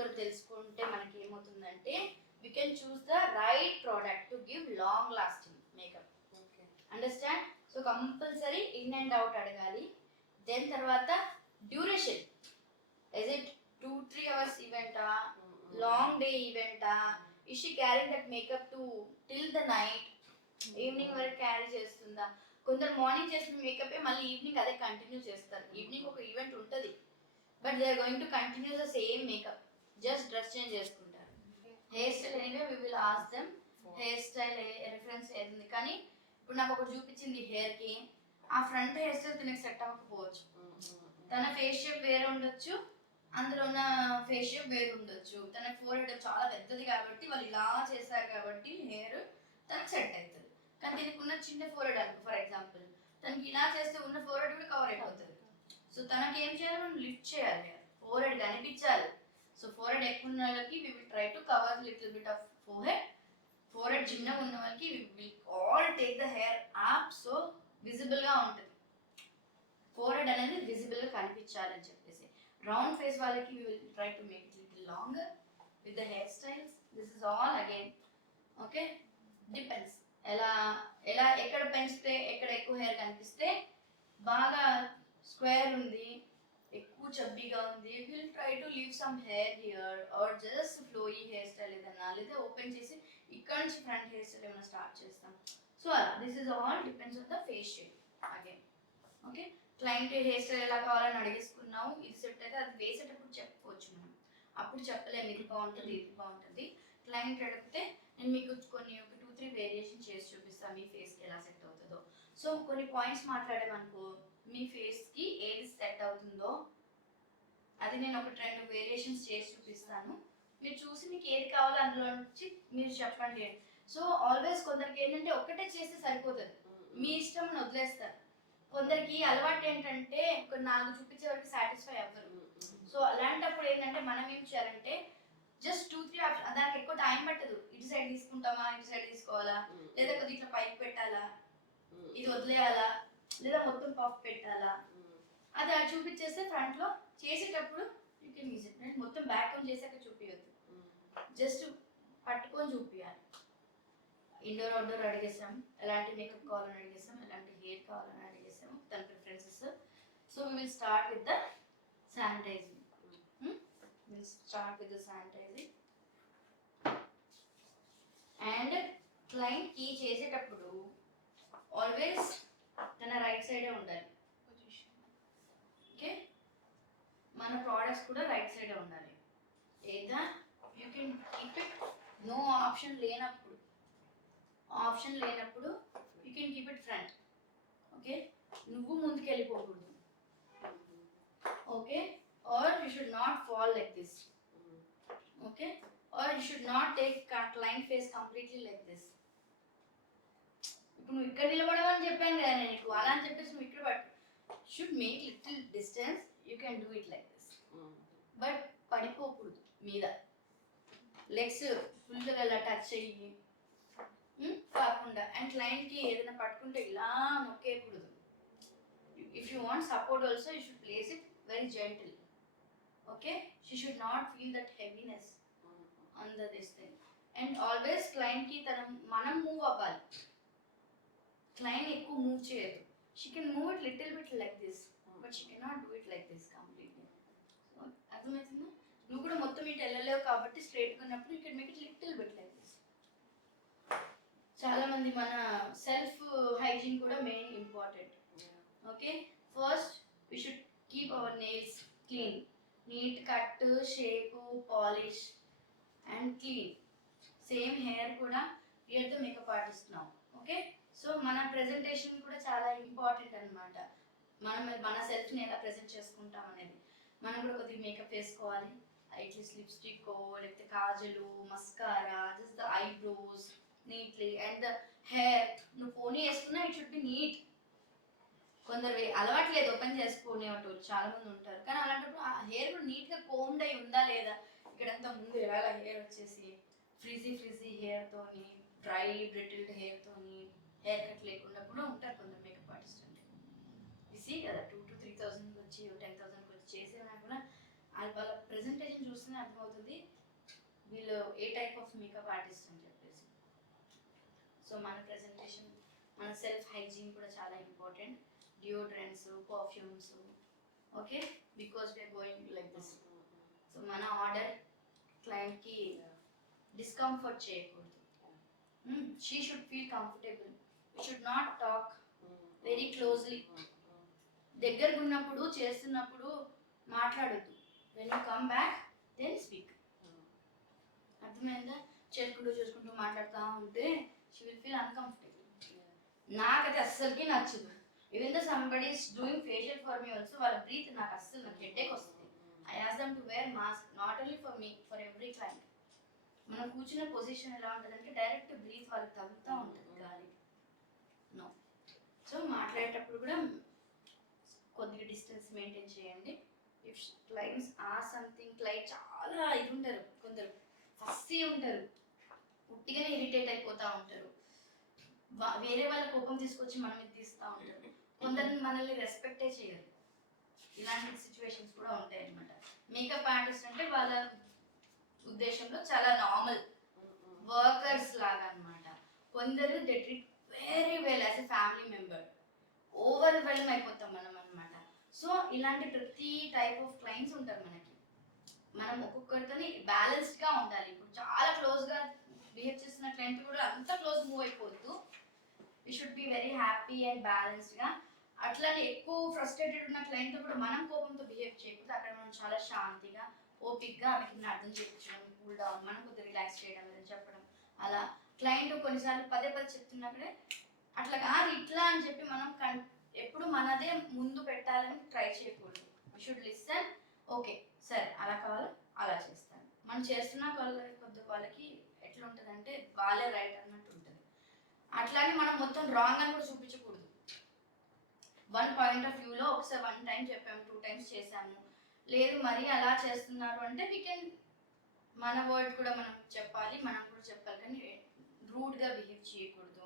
ఒకరికొకరు తెలుసుకుంటే మనకి ఏమవుతుందంటే we can choose the right product to give long lasting makeup. Okay. Understand? So compulsory in and out అడగాలి. Then తర్వాత duration. Is it 2-3 hours event? Long day event? Is she carrying that makeup to till the night? Evening వరకు carry చేస్తుందా? కొందరు morning చేసిన makeup మళ్ళీ evening అదే continue చేస్తారు. Evening ఒక ఈవెంట్ ఉంటుంది, but they are going to continue the same makeup, just dress change చేసుకుంటారు. Hair style anyway we will ask them hair style reference ఏది. కానీ ఇప్పుడు నాకు ఒకటి చూపించింది హెయిర్కి, ఆ ఫ్రంట్ హెయిర్ స్టైల్ తినకి సెట్ అవ్వకపోవచ్చు. తన ఫేస్ షేప్ వేరే ఉండొచ్చు, అందులో ఉన్న ఫేస్ షేప్ వేరు ఉండొచ్చు. తన ఫోర్ హెడ్ చాలా పెద్దది కాబట్టి వాళ్ళు ఇలా చేశారు కాబట్టి హెయిర్ తనకు సెట్ అవుతుంది. కానీ దీనికి ఉన్న చిన్న ఫోర్ హెడ్ అనుకో, ఫర్ ఎగ్జాంపుల్ తనకి ఇలా చేస్తే ఉన్న ఫోర్ హెడ్ కూడా కవర్ అయిపోతుంది. సో తనకి ఏం చేయాలి, మనం లిఫ్ట్ చేయాలి, ఫోర్ హెడ్ కనిపించాలి. సో ఫోర్ హెడ్ ఎక్కువ ఉన్న వాళ్ళకి we will try to cover little bit of forehead. Forehead చిన్నగా ఉన్న వాళ్ళకి we will all take the hair up so విజిబుల్గా ఉంటుంది. ఫోర్ హెడ్ అనేది విజిబుల్గా కనిపించాలని చెప్పేసి. రౌండ్ ఫేస్ వాళ్ళకి we will try to make it little longer with the hair styles. This is all again okay, depends ఎలా ఎలా ఎక్కడ పెంచితే ఎక్కడ ఎక్కువ హెయిర్ కనిపిస్తే, బాగా స్క్వేర్ ఉంది, ఎక్కువ చబ్బీగా ఉంది, will try to leave some hair here or just flowy hair style ఏదన్నా, లేదా ఓపెన్ చేసి ఇక్కడ నుంచి ఫ్రంట్ హెయిర్ స్టైల్ ఏమైనా స్టార్ట్ చేస్తాం. సో అలా this is all depends on the face shape again. Okay, client hair style ఎలా కావాలని అడిగేసుకున్నాము, ఇది సెట్ అయితే అది వేసేటప్పుడు చెప్పుకోవచ్చు మనం. అప్పుడు చెప్పలేము ఇది బాగుంటుంది ఇది బాగుంటుంది. క్లయింట్ అడిగితే నేను మీకు కొన్ని ఒక 2-3 వేరియేషన్ చేసి చూపిస్తాను మీ ఫేస్కి ఎలా సెట్ అవుతుందో. సో కొన్ని పాయింట్స్ మాట్లాడామనుకో, మీ ఫేస్కి ఏది సెట్ అవుతుందో అది నేను ఒక 2 వేరియేషన్స్ చేసి చూపిస్తాను. మీరు చూసి మీకు ఏది కావాలో అందులో నుంచి మీరు చెప్పండి. సో ఆల్వేస్ కొందరికి ఏంటంటే ఒక్కటే చేస్తే సరిపోతుంది, మీ ఇష్టం వదిలేస్తారు. కొందరికి అలవాటు ఏంటంటే ఒక 4 చూపించే వరకు సాటిస్ఫై అవ్వరు. సో అలాంటప్పుడు ఏంటంటే మనం ఏం చేయాలంటే జస్ట్ 2-3 ఆప్షన్, దానికి ఎక్కువ టైం పట్టదు. ఇటు సైడ్ తీసుకుంటామా, ఇటు సైడ్ తీసుకోవాలా, లేదా కొద్దిగా ఇట్లా పైకి పెట్టాలా, ఇది వదిలేయాలా, లేదా మొత్తం పఫ్ పెట్టాలా, అది అది చూపించేస్తే ఫ్రంట్లో చేసేటప్పుడు యూ కెన్ యూజ్ ఇట్. మొత్తం బ్యాక్ ఆన్ చేసాక చూపించద్దు, జస్ట్ పట్టుకొని చూపించాలి. ఇండోర్ అవుట్డోర్ అడిగేసాం, ఎలాంటి మేకప్ కావాలని అడిగేసాం, ఎలాంటి హెయిర్ కావాలని అడిగేసాము, తన preferences. So we will start with the sanitizing. We'll start with the sanitizing. And client key చేసేటప్పుడు ఆల్వేస్ తన రైట్ సైడే ఉండాలి పొజిషన్. ఓకే, మన ప్రోడక్ట్స్ కూడా రైట్ సైడే ఉండాలి. లేదా you can keep it, no option లేనప్పుడు you can keep it front. Okay, నువ్వు ముందుకు వెళ్ళిపోకూడదు. Okay, or you should not fall like this. Okay, or you should not take client face completely like this. ఇప్పుడు నువ్వు ఇక్కడ నిలబడమని చెప్పాను కదా నేను నీకు, అలా అని చెప్పేసి నువ్వు ఇక్కడ should make little distance, you can do it like this. But పడిపోకూడదు మీద, లెగ్స్ ఫుల్గా ఇలా టచ్ అయ్యి కాకుండా. అండ్ క్లయింట్కి ఏదైనా పట్టుకుంటే ఇలా నొక్కేయకూడదు. If you want support also you should place it very gentle. Okay, she should not feel that heaviness on this thing. And always client ki manam move avvali, client ekku move cheyadu. She can move it little bit like this, but she cannot do it like this completely. So అర్థమవుతుందా? నువ్వు కూడా మొత్తం ఇటు వెళ్ళలేవు కాబట్టి straight గా ఉన్నప్పుడు you can make it little bit like this. చాలా మంది మన సెల్ఫ్ హైజీన్ కూడా main important. Okay, first we should keep our nails clean, neat cut, shape, polish and clean. Same hair kuda we are the makeup artist now. Okay, so mana presentation kuda chaala important annamata. మన self ని ఎలా present చేసుకుంటాం అనేది. మనం కూడా కొద్దిగా makeup వేసుకోవాలి, at least lipstick లేకపోతే kajal, mascara, just the eyebrows neatly. And the hair నువ్వు పోనీ వేసుకున్నా ఇట్ షుడ్ బి నీట్. కొందరు అలవాట్లేదు ఓపెన్ చేసుకునేవాళ్ళు చాలా మంది ఉంటారు, కానీ అలాంటప్పుడు ఆ హెయిర్ కూడా నీట్గా కోమ్డ్ అయి ఉందా లేదా. ఇక్కడంతా ముందు ఎలా హెయిర్ వచ్చేసి ఫ్రిజీ హెయిర్తోని, డ్రై బ్రిటిల్డ్ హెయిర్తోని, హెయిర్ కట్ లేకుండా కూడా ఉంటారు కొందరు మేకప్ ఆర్టిస్ట్. అంటే ఇసి కదా 2,000 to 3,000 వచ్చి 10,000 వచ్చి చేసేనా కూడా వాళ్ళ ప్రెజెంటేషన్ చూస్తేనే అర్థమవుతుంది వీళ్ళు ఏ టైప్ ఆఫ్ మేకప్ ఆర్టిస్ట్ అని చెప్పేసి. సో మన ప్రెజెంటేషన్, మన సెల్ఫ్ హైజీన్ కూడా చాలా important. Deodorants, perfumes, okay, because we're going like this. So మన ఆర్డర్ క్లయింట్కి డిస్కంఫర్ట్ చేయకూడదు. She should feel comfortable. We should not talk very closely. దగ్గరకు ఉన్నప్పుడు చేస్తున్నప్పుడు మాట్లాడొద్దు. When you come back then speak. అర్థమైందా? చేసుకుంటూ మాట్లాడుతూ ఉంటే షీ విల్ ఫీల్ అన్కంఫర్టబుల్. నాకైతే అస్సలకి నచ్చదు. Even though somebody is doing facial for me also, వాళ్ళ బ్రీత్ నాకు అస్సలు, నాకు హెడేక్ వస్తుంది. I ask them to wear mask, not only for me, for every client. మనం కూర్చున్న పొజిషన్ ఎలా ఉంటుందంటే డైరెక్ట్ బ్రీత్ వాళ్ళకి తగ్గుతూ ఉంటుంది గాలి. నో. సో మాట్లాడేటప్పుడు కూడా కొద్దిగా డిస్టెన్స్ మెయింటైన్ చేయండి. If clients or something, client చాలా ఇది ఉంటారు, కొందరు ఫస్సీ ఉంటారు, పుట్టిగానే ఇరిటేట్ అయిపోతూ ఉంటారు, వేరే వాళ్ళ కోపం తీసుకొచ్చి మన మీద తీస్తూ ఉంటారు, కొందరిని మనల్ని రెస్పెక్టే చేయరు. ఇలాంటి సిచ్యువేషన్స్ కూడా ఉంటాయి అన్నమాట. మేకప్ ఆర్టిస్ట్ అంటే వాళ్ళ ఉద్దేశంలో చాలా నార్మల్ వర్కర్స్ లాగా అన్నమాట. కొందరు they treat very well as a family member. Overwhelm అయిపోతాం మనం అన్నమాట. సో ఇలాంటి ప్రతి టైప్ ఆఫ్ క్లయింట్స్ ఉంటారు మనకి. మనం ఒక్కొక్కరితోని బ్యాలెన్స్డ్గా ఉండాలి. ఇప్పుడు చాలా క్లోజ్గా బిహేవ్ చేస్తున్న క్లయింట్ కూడా అంత క్లోజ్ మూవ్ అయిపోద్దు. We should be very happy and బ్యాలెన్స్డ్గా. అట్లానే ఎక్కువ ఫ్రస్ట్రేటెడ్ ఉన్న క్లయింట్ కూడా మనం కోపంతో బిహేవ్ చేయకూడదు. అక్కడ మనం చాలా శాంతిగా, ఓపిక్గా ఆమెకి అర్థం చేయించడం, కూల్ డౌన్, మనం కొద్దిగా రిలాక్స్ చేయడం, అని చెప్పడం. అలా క్లయింట్ కొన్నిసార్లు పదే చెప్తున్నప్పుడే అట్లా కాదు ఇట్లా అని చెప్పి మనం ఎప్పుడు మనదే ముందు పెట్టాలని ట్రై చేయకూడదు. We should listen. ఓకే సరే అలా కావాలి, అలా చేస్తాను. మనం చేస్తున్న వాళ్ళకి ఎట్లా ఉంటుందంటే వాళ్ళే రైట్ అన్నట్టు ఉంటుంది. అట్లానే మనం మొత్తం రాంగ్ అని కూడా చూపించకూడదు. వన్ పాయింట్ ఆఫ్ వ్యూలో ఒకసారి 1 టైం చెప్పాము, 2 టైమ్స్ చేసాము, లేదు మరి అలా చేస్తున్నారు అంటే వీ కెన్, మన వర్డ్ కూడా మనం చెప్పాలి, మనం కూడా చెప్పాలి, కానీ రూడ్గా బిహేవ్ చేయకూడదు